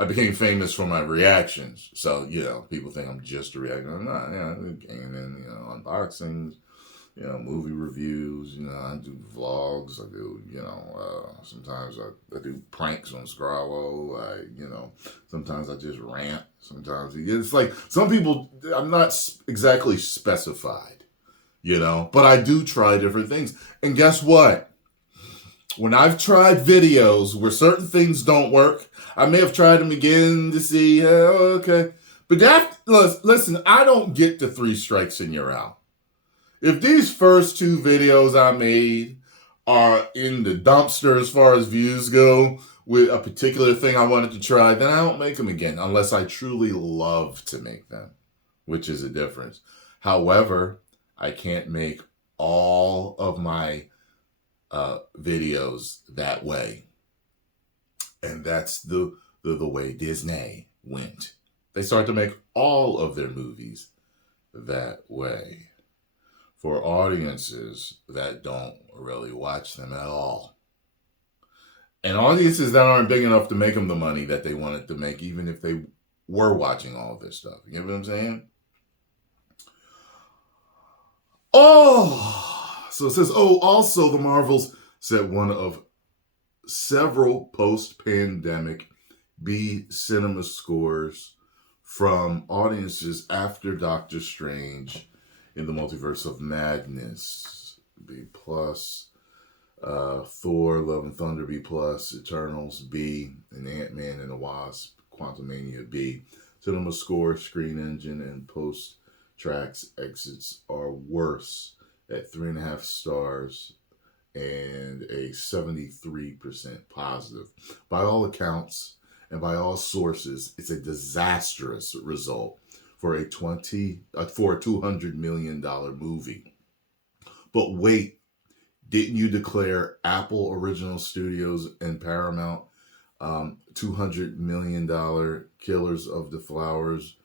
I became famous for my reactions. So, people think I'm just a reactor. I'm not. I came in, unboxings, movie reviews. I do vlogs. I do, sometimes I do pranks on Scrollo. Sometimes I just rant. Sometimes it's like some people, I'm not exactly specified, but I do try different things. And guess what? When I've tried videos where certain things don't work, I may have tried them again to see, okay. But listen, I don't get to 3 strikes and you're out. If these first 2 videos I made are in the dumpster as far as views go with a particular thing I wanted to try, then I don't make them again unless I truly love to make them, which is a difference. However, I can't make all of my videos that way. And that's the way Disney went. They started to make all of their movies that way for audiences that don't really watch them at all. And audiences that aren't big enough to make them the money that they wanted to make, even if they were watching all this stuff. You know what I'm saying? Oh, so it says, also the Marvels set one of several post-pandemic B cinema scores from audiences after Doctor Strange in the Multiverse of Magnus, B+, Thor, Love and Thunder, B+, Eternals, B, and Ant-Man and the Wasp, Quantumania, B. Cinema score, Screen Engine, and post-tracks exits are worse at 3.5 stars and a 73% positive. By all accounts and by all sources, it's a disastrous result for a $200 million movie. But wait, didn't you declare Apple Original Studios and Paramount $200 million Killers of the Flowers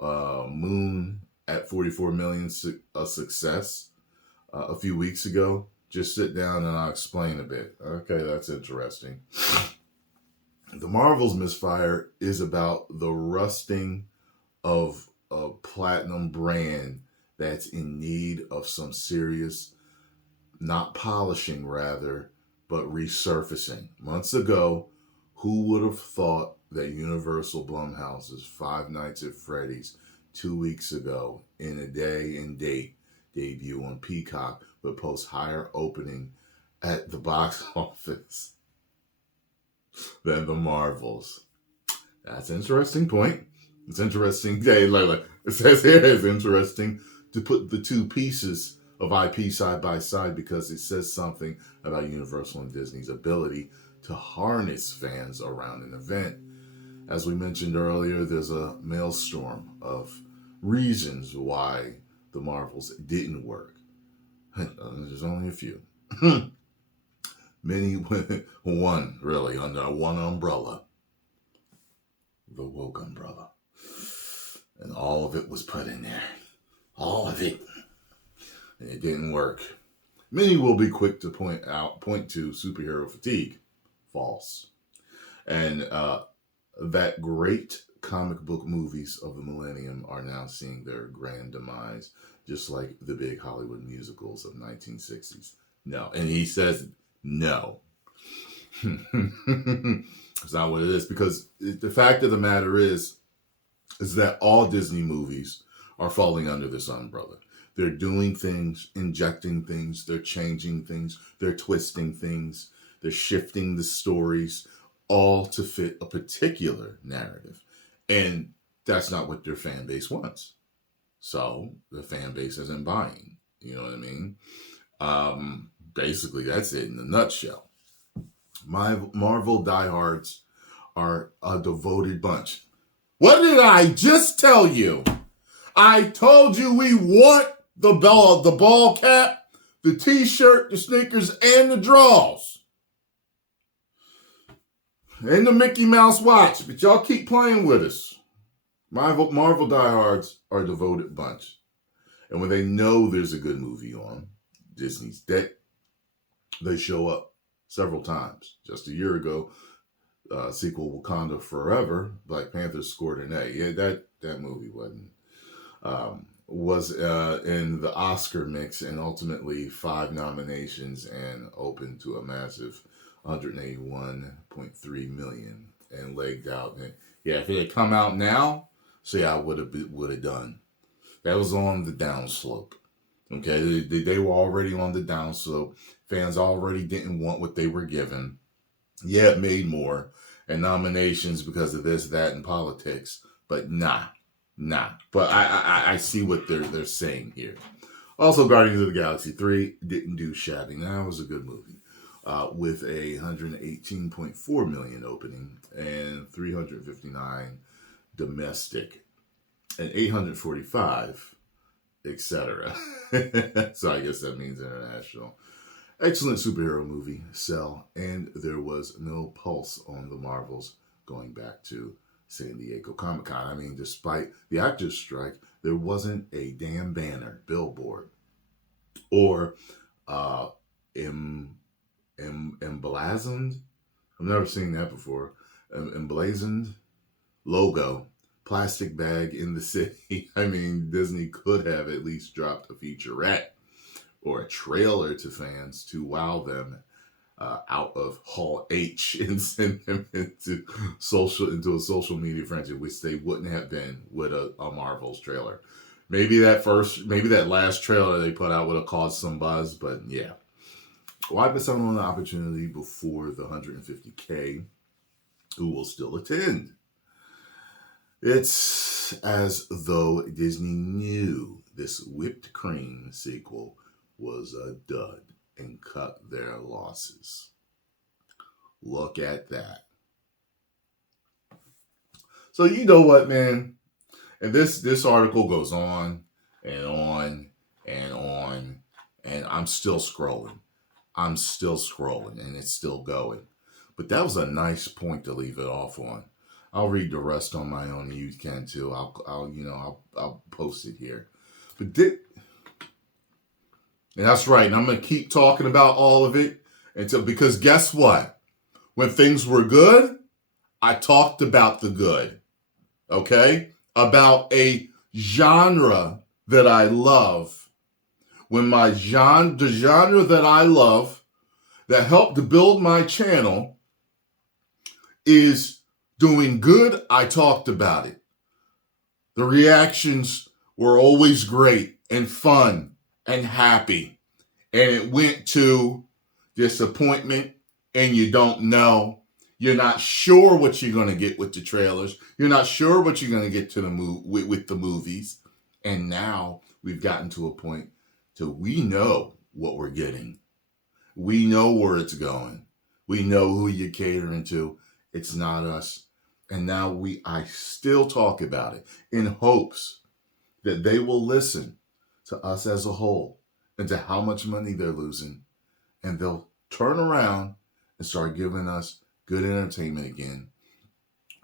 Moon at $44 million a success a few weeks ago? Just sit down and I'll explain a bit. Okay, that's interesting. The Marvel's misfire is about the rusting of a platinum brand that's in need of some serious, not polishing rather, but resurfacing. Months ago, who would have thought that Universal Blumhouse's Five Nights at Freddy's 2 weeks ago in a day and date debut on Peacock would post higher opening at the box office than the Marvels? That's an interesting point. It's interesting. It says here it's interesting to put the 2 pieces of IP side by side because it says something about Universal and Disney's ability to harness fans around an event. As we mentioned earlier, there's a maelstrom of reasons why the Marvels didn't work. There's only a few. Many, one really, under one umbrella. The woke umbrella. And all of it was put in there. All of it. And it didn't work. Many will be quick to point to superhero fatigue. False. And that great comic book movies of the millennium are now seeing their grand demise, just like the big Hollywood musicals of 1960s. No. And he says no. It's not what it is, because the fact of the matter is that all Disney movies are falling under this umbrella. They're doing things, injecting things, they're changing things, they're twisting things, they're shifting the stories, all to fit a particular narrative. And that's not what their fan base wants. So the fan base isn't buying. You know what I mean? Basically, that's it in a nutshell. My Marvel diehards are a devoted bunch. What did I just tell you? I told you we want the ball cap, the t-shirt, the sneakers, and the drawers. And the Mickey Mouse watch. But y'all keep playing with us. Marvel diehards are a devoted bunch. And when they know there's a good movie on Disney's deck, they show up several times. Just a year ago, sequel Wakanda Forever, Black Panther scored an A. Yeah, that movie was in the Oscar mix and ultimately 5 nominations and opened to a massive 181.3 million and legged out. And yeah, if it had come out now, see, I would have done. That was on the downslope. Okay, they were already on the downslope. Fans already didn't want what they were given. Yeah, it made more and nominations because of this, that, and politics. But nah. But I see what they're saying here. Also, Guardians of the Galaxy 3 didn't do shabby. That was a good movie. With a 118.4 million opening and 359 domestic and 845, etc. So I guess that means international. Excellent superhero movie, Cell, and there was no pulse on the Marvels going back to San Diego Comic-Con. I mean, despite the actors' strike, there wasn't a damn banner, billboard, or emblazoned. I've never seen that before. Emblazoned logo, plastic bag in the city. I mean, Disney could have at least dropped a featurette or a trailer to fans to wow them out of Hall H and send them into a social media frenzy, which they wouldn't have been with a Marvel's trailer. Maybe that last trailer they put out would have caused some buzz, but yeah. Why miss out on the opportunity before the 150K who will still attend? It's as though Disney knew this whipped cream sequel was a dud and cut their losses. Look at that. So you know what, man? And this article goes on and on and on, and I'm still scrolling, and it's still going. But that was a nice point to leave it off on. I'll read the rest on my own, and you can too. I'll post it here. But and that's right. And I'm going to keep talking about all of it because guess what? When things were good, I talked about the good. Okay? About a genre that I love. When the genre that I love, that helped to build my channel, is doing good, I talked about it. The reactions were always great and fun and happy. And it went to disappointment, and you don't know. You're not sure what you're going to get with the trailers. You're not sure what you're going to get with the movies. And now we've gotten to a point to we know what we're getting. We know where it's going. We know who you're catering to. It's not us. And now I still talk about it in hopes that they will listen to us as a whole and to how much money they're losing. And they'll turn around and start giving us good entertainment again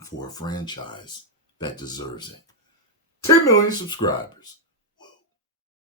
for a franchise that deserves it. 10 million subscribers.